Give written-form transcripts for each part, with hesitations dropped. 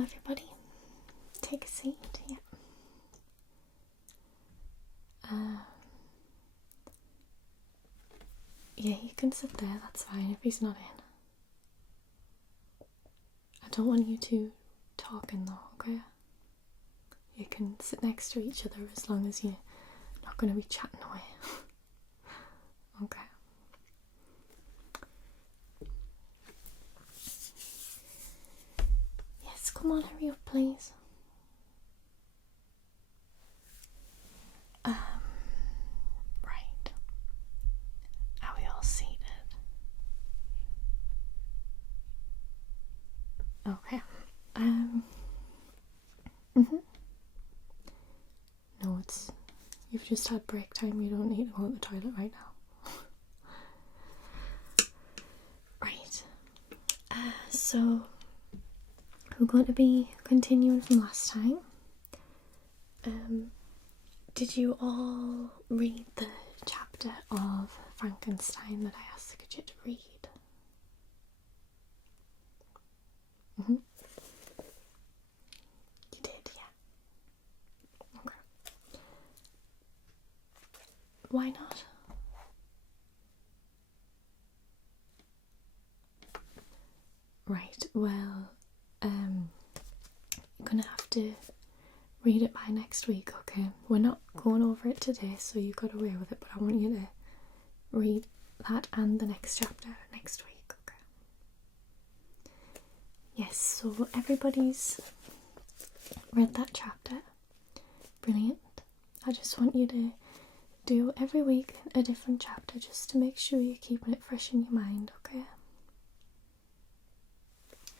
Will everybody take a seat? Yeah. Yeah, you can sit there, that's fine if he's not in. I don't want you to talk in though, okay? You can sit next to each other as long as you're not going to be chatting away. Okay. Yes, come on, hurry up, please. Right. Are we all seated? Okay. No, you've just had break time, you don't need to go to the toilet right now. Right. So, we're going to be continuing from last time. Did you all read the chapter of Frankenstein that I asked you to read? You did, yeah. Okay. Why not? Right, well, you're gonna have to read it by next week, okay? We're not going over it today, so you got away with it, but I want you to read that and the next chapter next week, okay? Yes, so everybody's read that chapter. Brilliant. I just want you to do every week a different chapter just to make sure you're keeping it fresh in your mind, okay?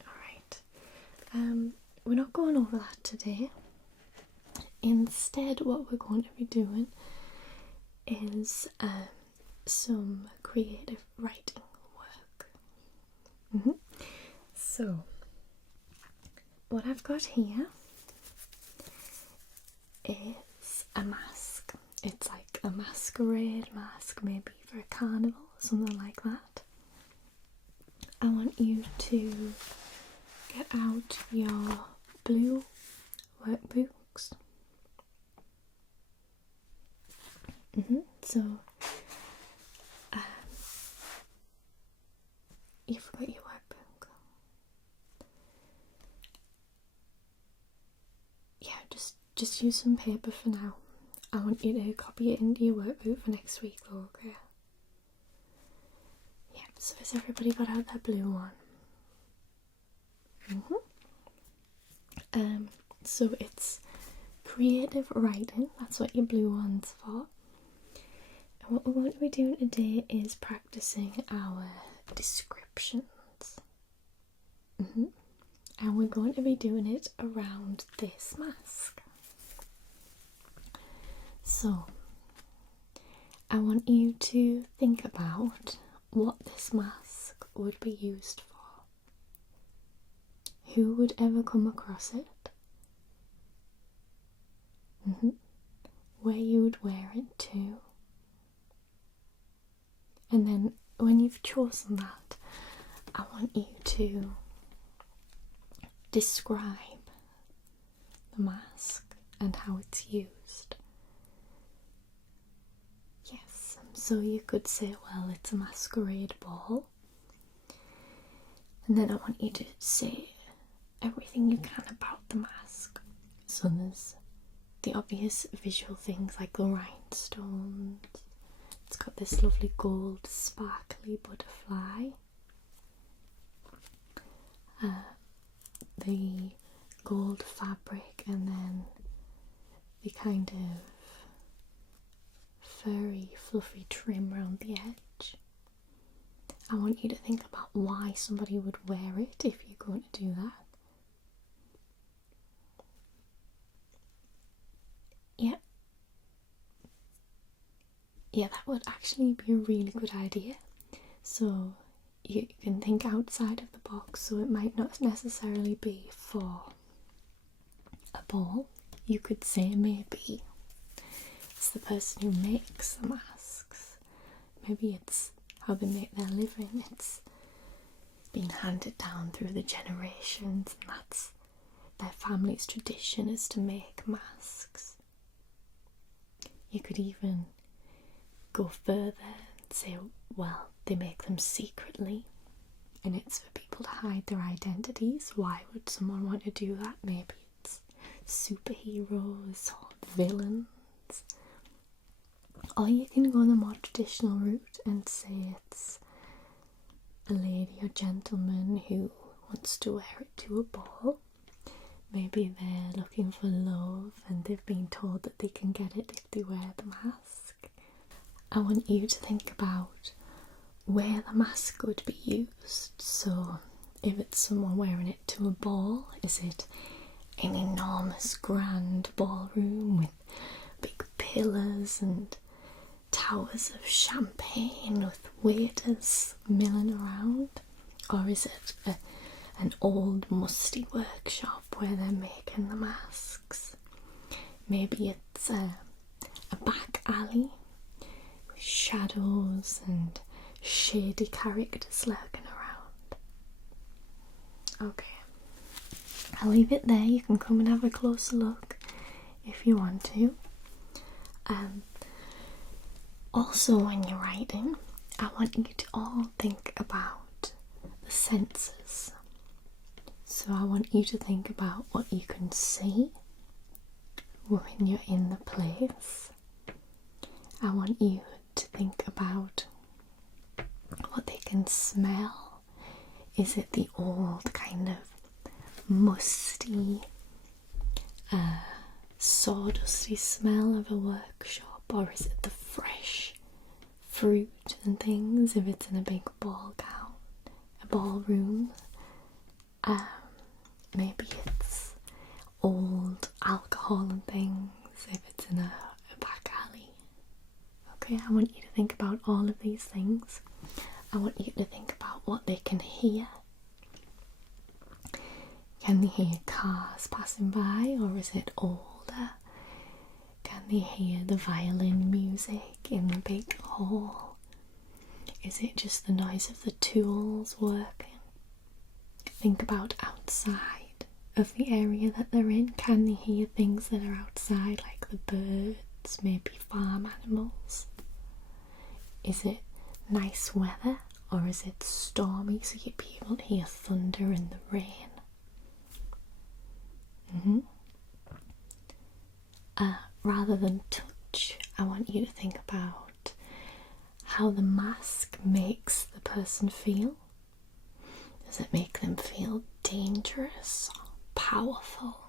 Alright. We're not going over that today. Instead, what we're going to be doing is some creative writing work. So, what I've got here is a mask. It's like a masquerade mask, maybe for a carnival, something like that. I want you to get out your blue workbooks. So, you forgot your workbook. Yeah, just use some paper for now. I want you to copy it into your workbook for next week, though, okay? Yeah, so has everybody got out their blue one? So it's creative writing, that's what your blue one's for. And what we're going to be doing today is practicing our descriptions. And we're going to be doing it around this mask. So, I want you to think about what this mask would be used for. Who would ever come across it? Where you would wear it to. And then when you've chosen that, I want you to describe the mask and how it's used. Yes, so you could say, well, it's a masquerade ball. And then I want you to say everything you can about the mask. So there's the obvious visual things like the rhinestones. It's got this lovely gold sparkly butterfly. The gold fabric and then the kind of furry, fluffy trim around the edge. I want you to think about why somebody would wear it if you're going to do that. Yeah, that would actually be a really good idea. So you can think outside of the box, so it might not necessarily be for a ball. You could say maybe it's the person who makes the masks. Maybe it's how they make their living. It's been handed down through the generations, and that's their family's tradition is to make masks. You could even go further and say, well, they make them secretly and it's for people to hide their identities. Why would someone want to do that? Maybe it's superheroes or villains. Or you can go the more traditional route and say it's a lady or gentleman who wants to wear it to a ball. Maybe they're looking for love and they've been told that they can get it if they wear the mask. I want you to think about where the mask would be used. So if it's someone wearing it to a ball, is it an enormous grand ballroom with big pillars and towers of champagne with waiters milling around? Or is it an old musty workshop where they're making the masks? Maybe it's a back alley with shadows and shady characters lurking around. Okay, I'll leave it there. You can come and have a closer look if you want to. Also, when you're writing, I want you to all think about the senses. So I want you to think about what you can see when you're in the place. I want you to think about what they can smell. Is it the old kind of musty, sawdusty smell of a workshop, or is it the fresh fruit and things if it's in a big ball gown, a ballroom? Maybe it's old alcohol and things if it's in a back alley. Okay, I want you to think about all of these things. I want you to think about what they can hear. Can they hear cars passing by, or is it older? Can they hear the violin music in the big hall? Is it just the noise of the tools working? Think about outside of the area that they're in. Can they hear things that are outside, like the birds, maybe farm animals? Is it nice weather, or is it stormy so you'd be able to hear thunder and the rain? Rather than touch, I want you to think about how the mask makes the person feel. Does it make them feel dangerous or powerful?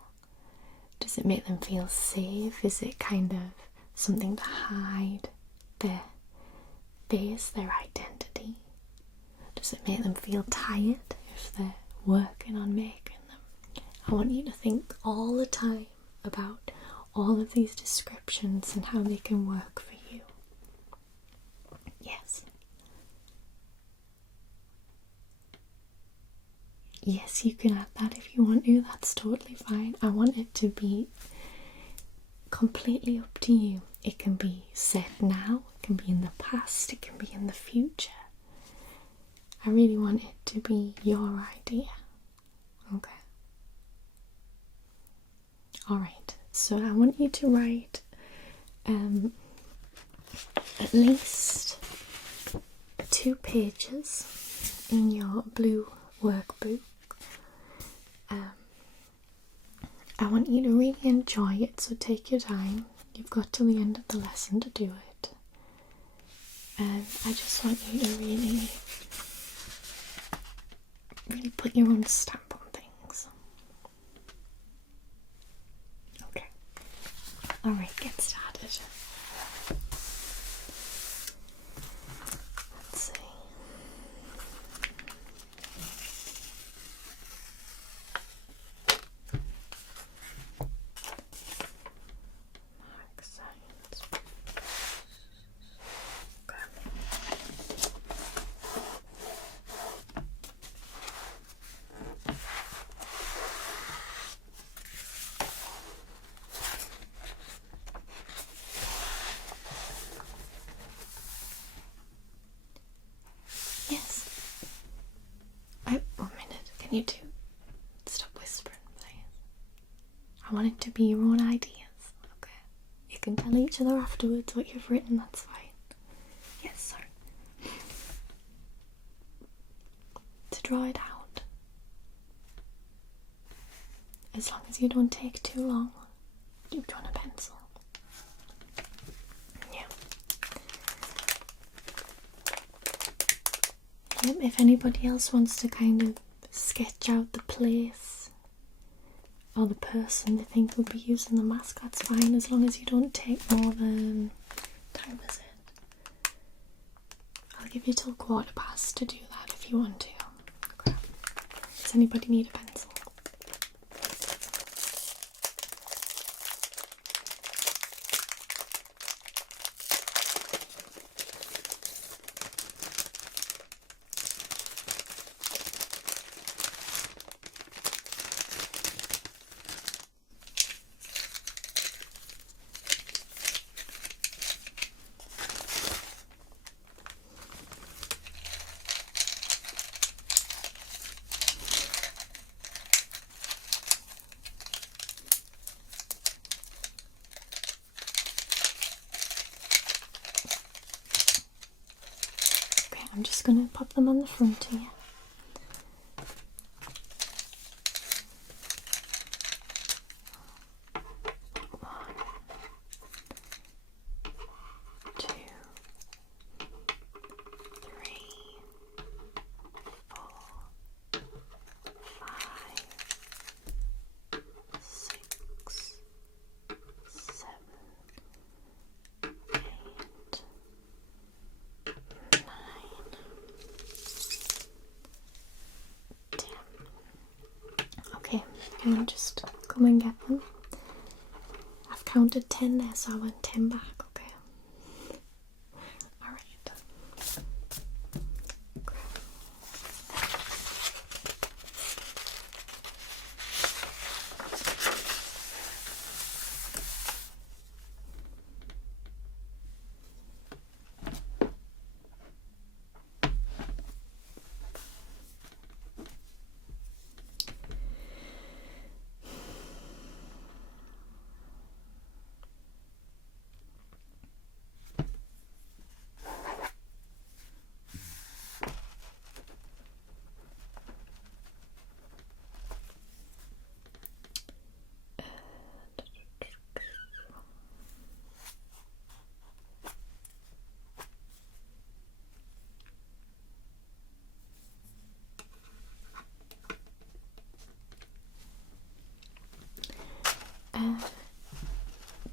Does it make them feel safe? Is it kind of something to hide their face, their identity? Does it make them feel tired if they're working on making them? I want you to think all the time about all of these descriptions and how they can work for you. Yes. Yes, you can add that if you want to. That's totally fine. I want it to be completely up to you. It can be set now, it can be in the past, it can be in the future. I really want it to be your idea. Okay. Alright, so I want you to write at least 2 pages in your blue workbook. I want you to really enjoy it, so take your time. You've got till the end of the lesson to do it. I just want you to really put your own stamp on things. Okay. Alright, get started. Let's see. Mark science. Yes. Oh, 1 minute. Can you stop whispering, please? I want it to be your own ideas. Okay. You can tell each other afterwards what you've written, that's fine. Yes, sorry. To draw it out. As long as you don't take too long, you've drawn a pencil. Yeah. Yep, if anybody else wants to kind of sketch out the place or the person they think will be using the mask, that's fine, as long as you don't take more than, time is it? I'll give you till 1:15 to do that if you want to. Okay. Does anybody need a pencil? I'm just going to pop them on the front here. One, two, three, 4, 5, 6, 7, 8, 9, 10. Okay, and then just come and get them. I've counted 10 there, so I want 10 back, okay? Alright.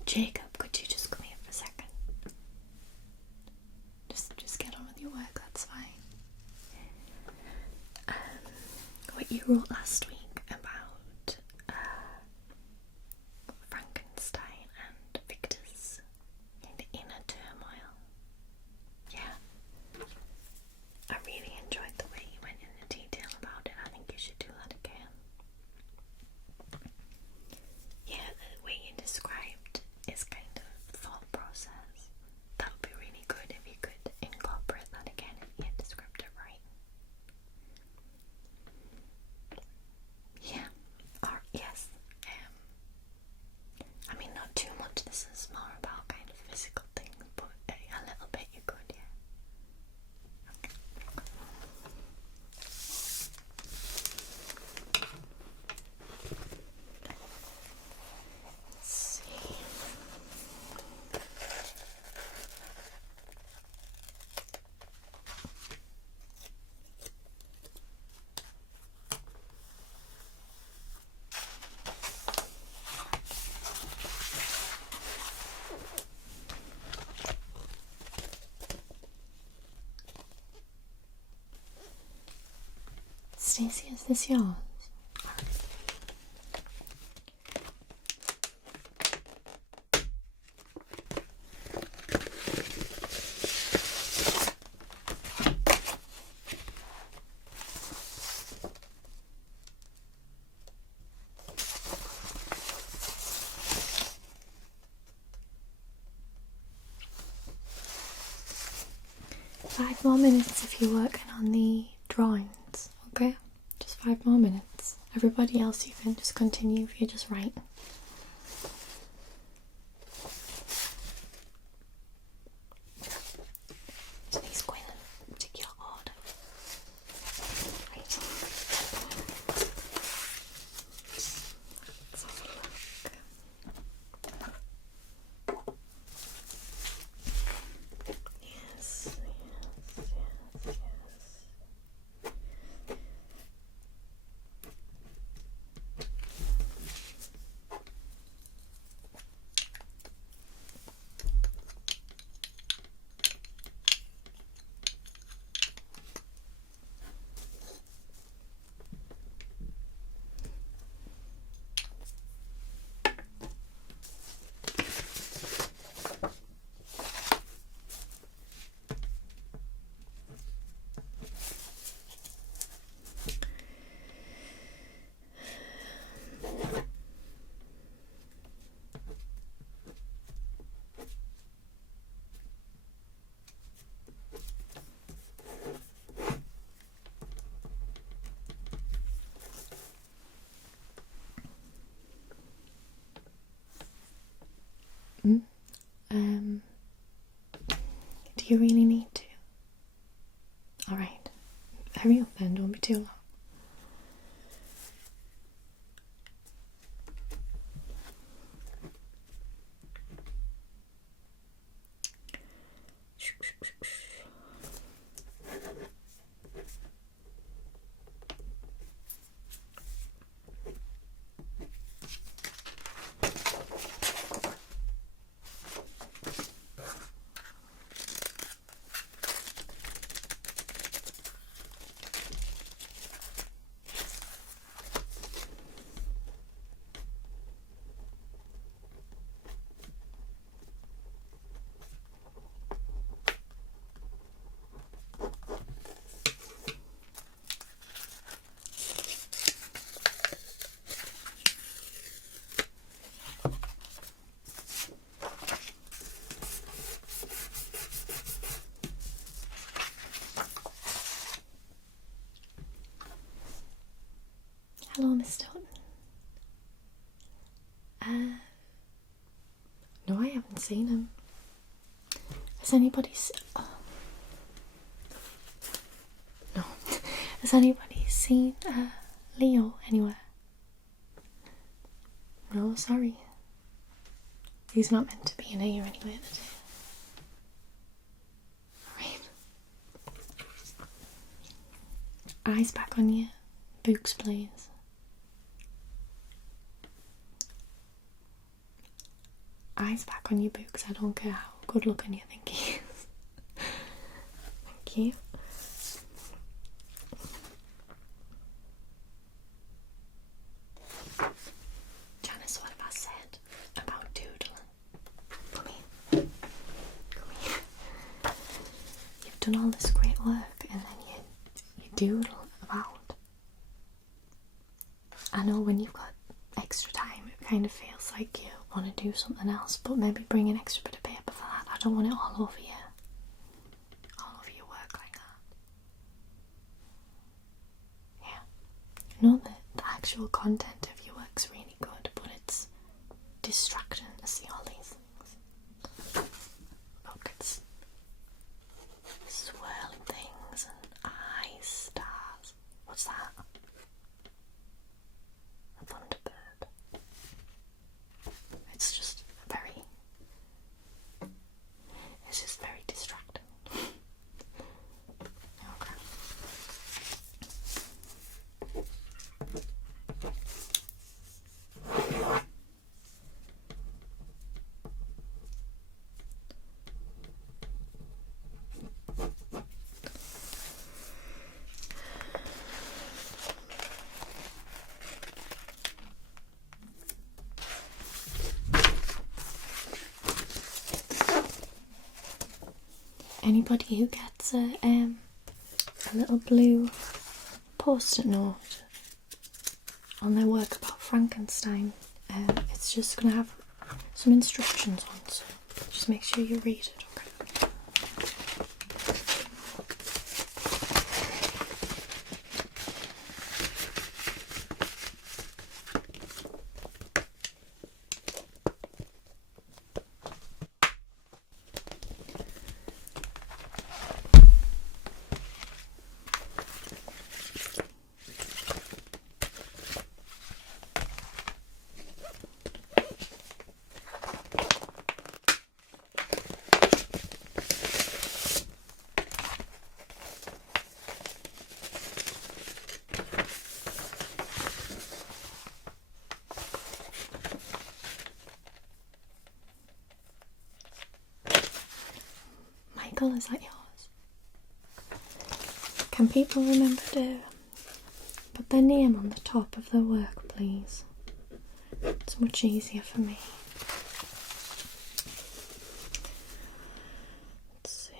Jacob, could you just come here for a second? Just get on with your work, that's fine. What you wrote last week about Frankenstein and Victor's inner turmoil. Yeah. I really enjoyed the way you went into detail about it. I think you should do that again. Yeah, the way you described his kind of thought process. That would be really good if you could incorporate that again if you described it right. Yeah, or yes. I mean, not too much. This is more about kind of physical things, but a little bit you could, yeah. Okay. Let's see. Stacey, is this yours? 5 more minutes if you're working on the drawings, okay? Just 5 more minutes. Everybody else, you can just continue if you're just writing. you really need to? Alright, hurry up then, don't be too long. Hello, Miss Stoughton. No, I haven't seen him. Has anybody No. Has anybody seen Leo anywhere? No, sorry. He's not meant to be in here anyway today. Right. Eyes back on you. Books, please. Eyes back on your books. I don't care how good looking you think he is. Thank you. Janice, what have I said about doodling? Come here. Come here. You've done all this great work and then you doodle about. I know when you've got extra time it kind of feels like you want to do something else, but maybe bring an extra bit of paper for that. I don't want it all over you. All over your work like that. Yeah. You know that the actual content of your work's really good, but it's distracting to see all these things. Look, it's swirling things and eyes, stars. What's that? A thunderbird. It's just very distracting. Okay. Anybody who gets a little blue post-it note on their work about Frankenstein, it's just going to have some instructions on, so just make sure you read it, okay? Michael, is that yours? Can people remember to put their name on the top of their work, please? It's much easier for me. Let's see.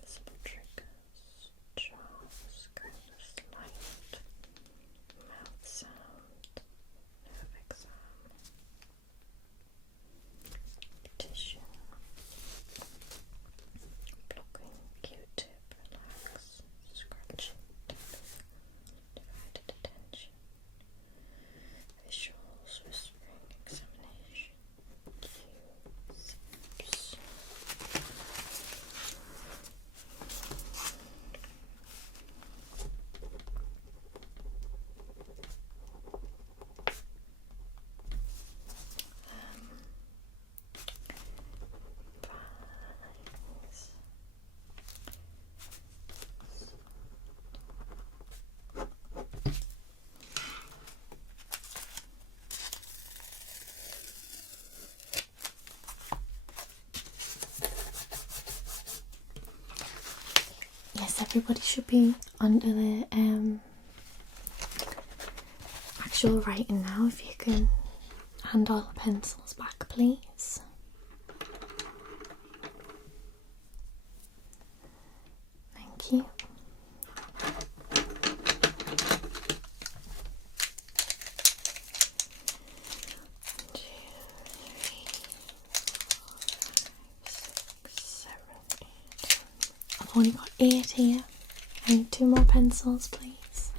Visible triggers, jaws, kindness, light, mouth sound, nerve exam, petition, yes, everybody should be under the actual writing now. If you can hand all the pencils back, please. Thank you. I've only got 8 here. I need 2 more pencils, please.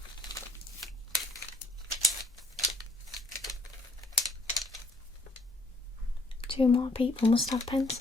Two more people must have pencils.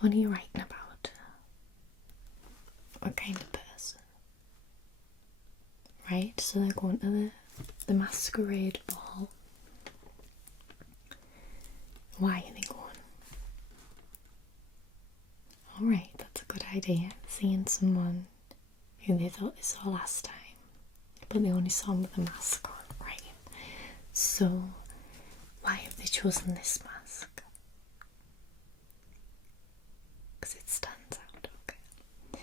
What are you writing about? What kind of person? Right, so they're going to the masquerade ball. Why are they going? Alright, that's a good idea. Seeing someone who they thought they saw last time, but they only saw him with a mask on, right? So, why have they chosen this mask? Because it stands out, okay?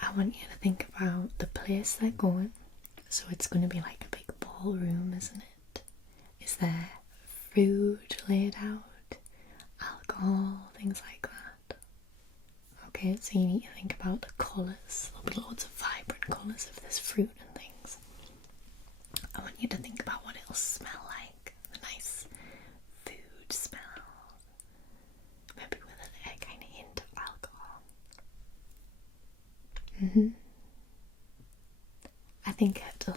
I want you to think about the place they're going. So it's going to be like a big ballroom, isn't it? Is there food laid out? Alcohol, things like that? Okay, so you need to think about the colours. There'll be loads of vibrant colours of this fruit and things. I want you to think about what it'll smell like. The nice food smell. Maybe with a kind of hint of alcohol. I think it'll...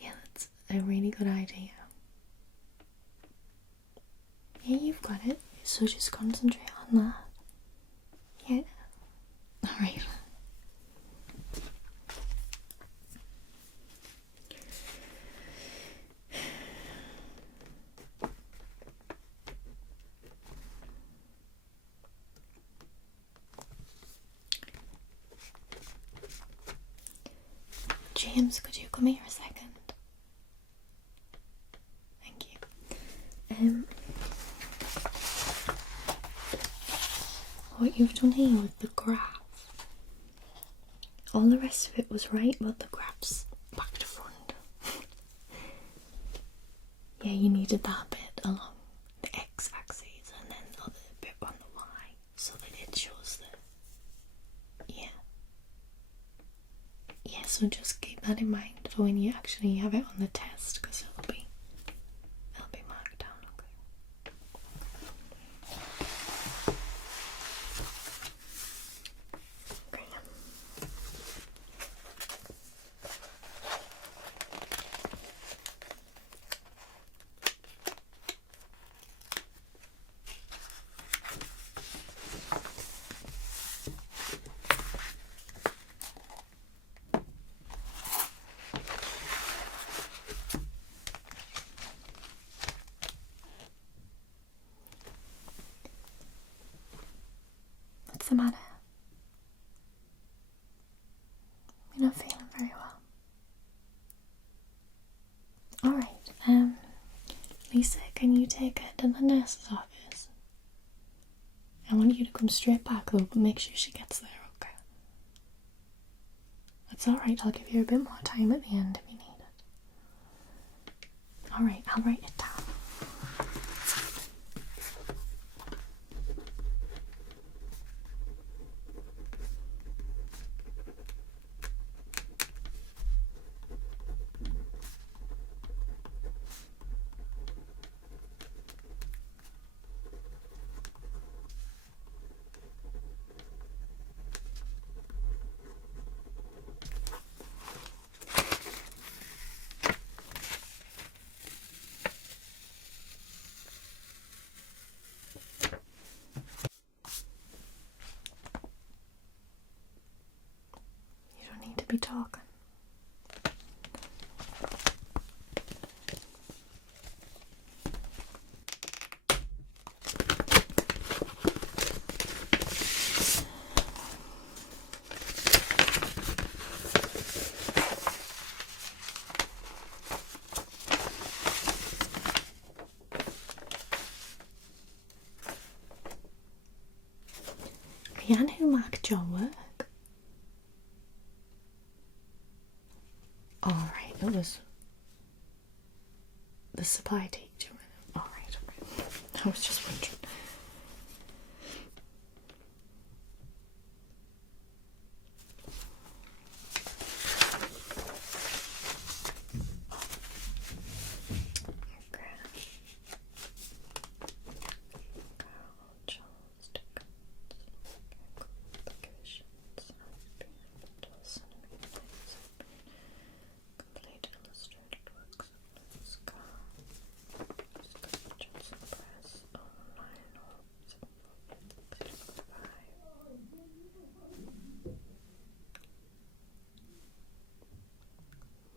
Yeah, that's a really good idea. Yeah, you've got it. So just concentrate on that. Yeah. Alright. James, could you come here a second? Thank you. What you've done here with the graph, all the rest of it was right, but the graph's back to front. Yeah, you needed that bit along the x-axis and then the other bit on the y, so that it shows the... Yeah, so just keep that in mind for when you actually have it on the test, because it'll be marked down, okay? the matter? You're not feeling very well. Alright, Lisa, can you take her to the nurse's office? I want you to come straight back though, but make sure she gets there, okay? That's alright, I'll give you a bit more time at the end if you need it. Alright, I'll write it down. You don't need to be talking. Rianne, who marked your work? Alright, it was the supply teacher. Alright, I was just wondering.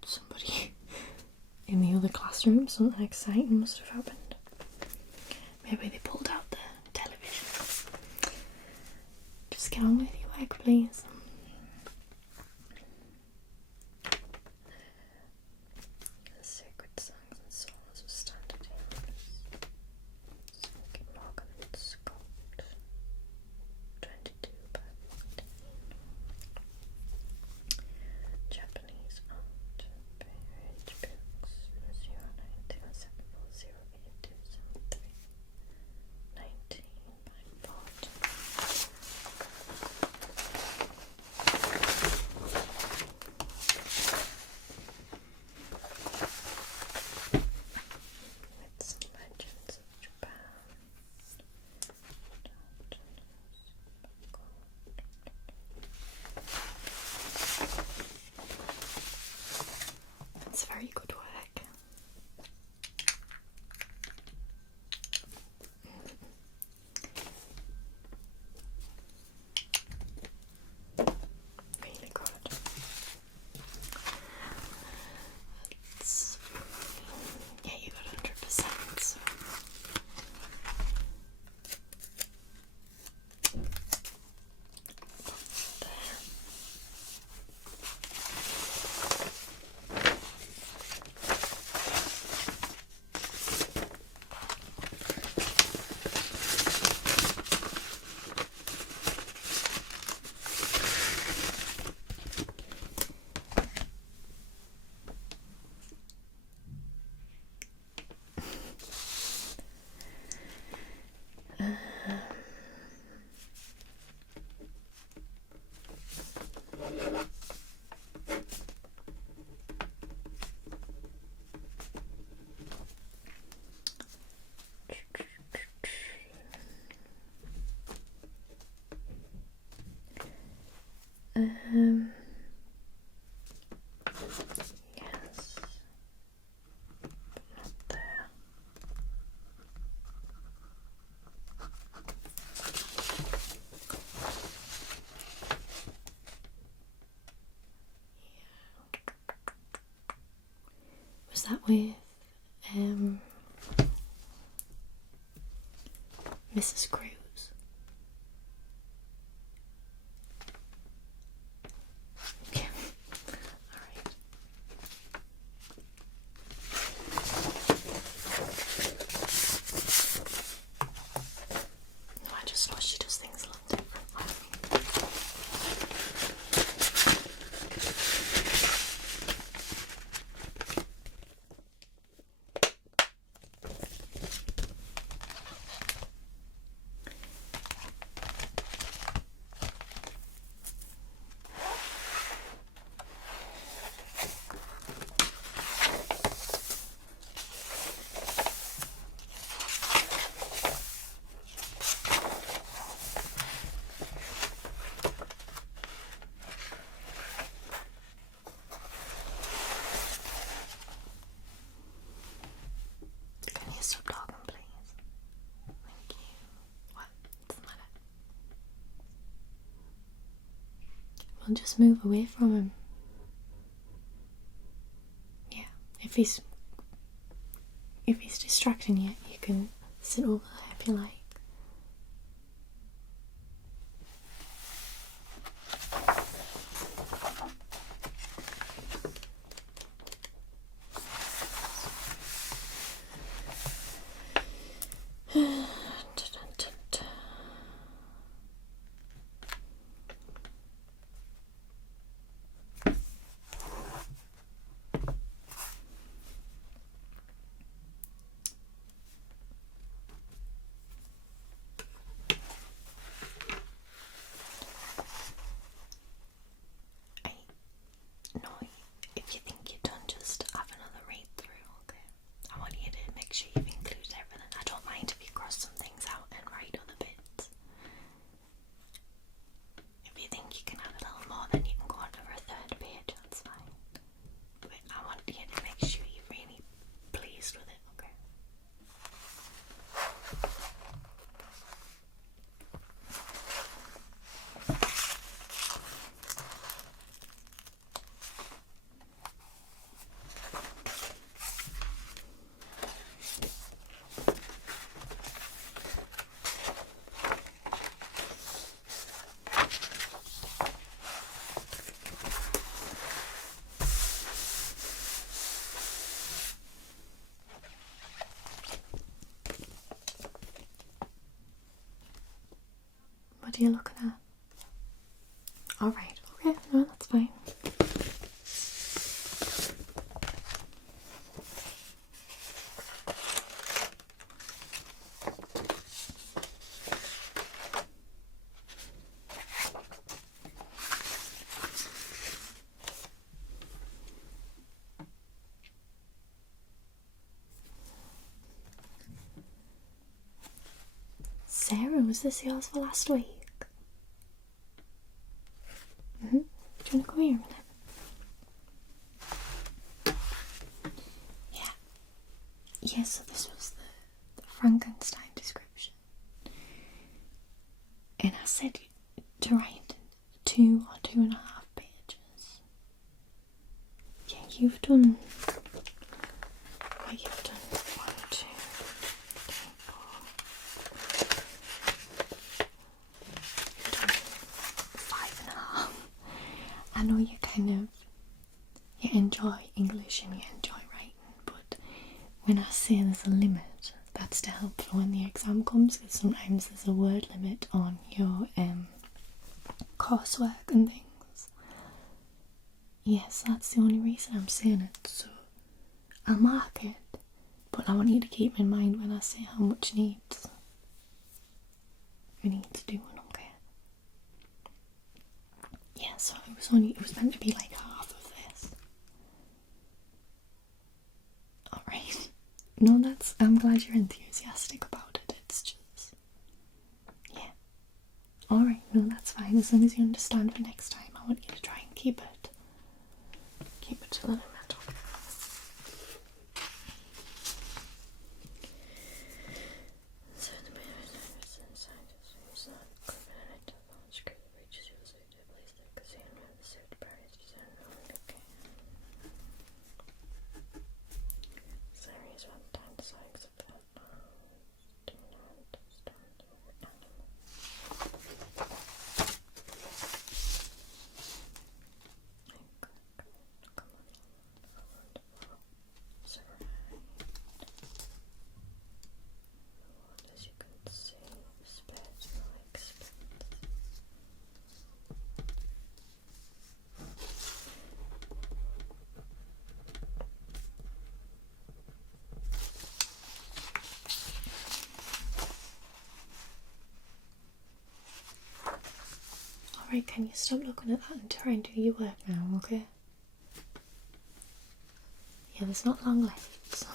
Somebody in the other classroom, something exciting must have happened. Maybe they pulled out the television. Just get on with your work, please. Sacred songs and songs of standard hymns. St. Morgan and Scott. 22 by 14. Japanese art. Page books. 0927408273. 19 by 14. Myths and legends of Japan. That's very good work. Really good. Yeah, you got 100%. So. Yes, but not there. Was that with Mrs. Cruz? I'll just move away from him. Yeah, if he's distracting you, you can sit over there if you like. No, if you think you're done, just have another read through, okay? I want you to make sure you've included everything. I don't mind if you cross some things out and write other bits. If you think you can have a little more, then you can go on for a third page, that's fine. But I want you to make sure you're really pleased with it, okay? What are you looking at? Alright, okay, no, that's fine. Sarah, was this yours for last week? Do you want to come here a minute? Yeah, so this was the Frankenstein description. And I said to write 2 or 2.5 pages. Yeah, you've done... Well, you've done 1, 2, 3, 4... You've done 5.5. I know you kind of... You enjoy English and you enjoy writing, but when I say there's a limit, that's to help for when the exam comes, because sometimes there's a word limit on your coursework and things. Yes, that's the only reason I'm saying it, so I'll mark it, but I want you to keep in mind when I say how much you need doing, okay? Yeah, so it was meant to be like half of this. Alright. No, I'm glad you're enthusiastic about it, it's just... Yeah. Alright, no, that's fine, as long as you understand for next time. I want you to try and keep it to the limit, okay? So the main is inside the same not equipment and launch create the reaches you will save to place the casino and the saved barriers to send around, okay? Sorry, is one time to say except that do not stand over animal. As you can see, spares no expense. Alright, can you stop looking at that and try and do your work now, okay? Yeah, there's not long left, so...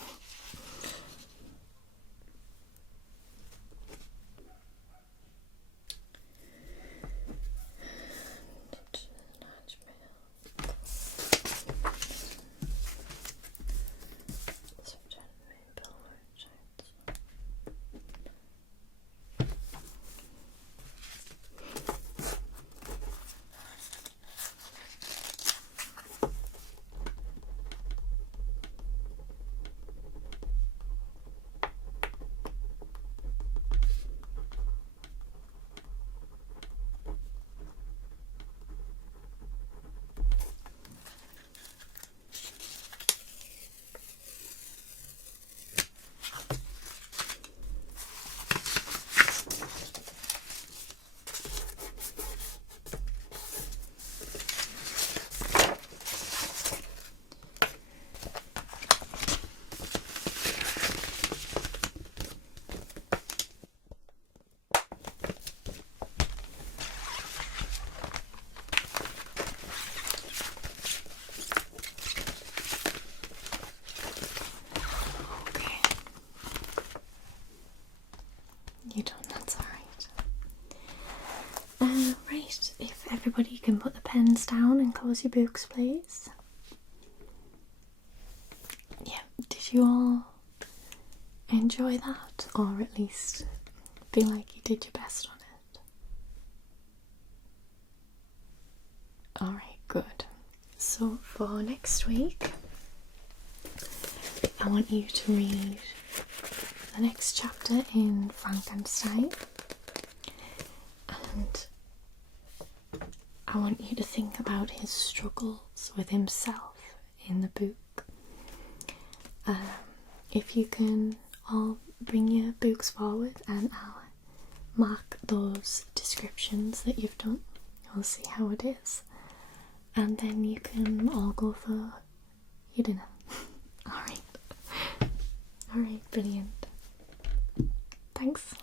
everybody can put the pens down and close your books, please. Yeah, did you all enjoy that, or at least feel like you did your best on it? Alright, good. So for next week, I want you to read the next chapter in Frankenstein, and I want you to think about his struggles with himself in the book. If you can all bring your books forward and I'll mark those descriptions that you've done. We'll see how it is. And then you can all go for your dinner. Alright. Alright, brilliant. Thanks.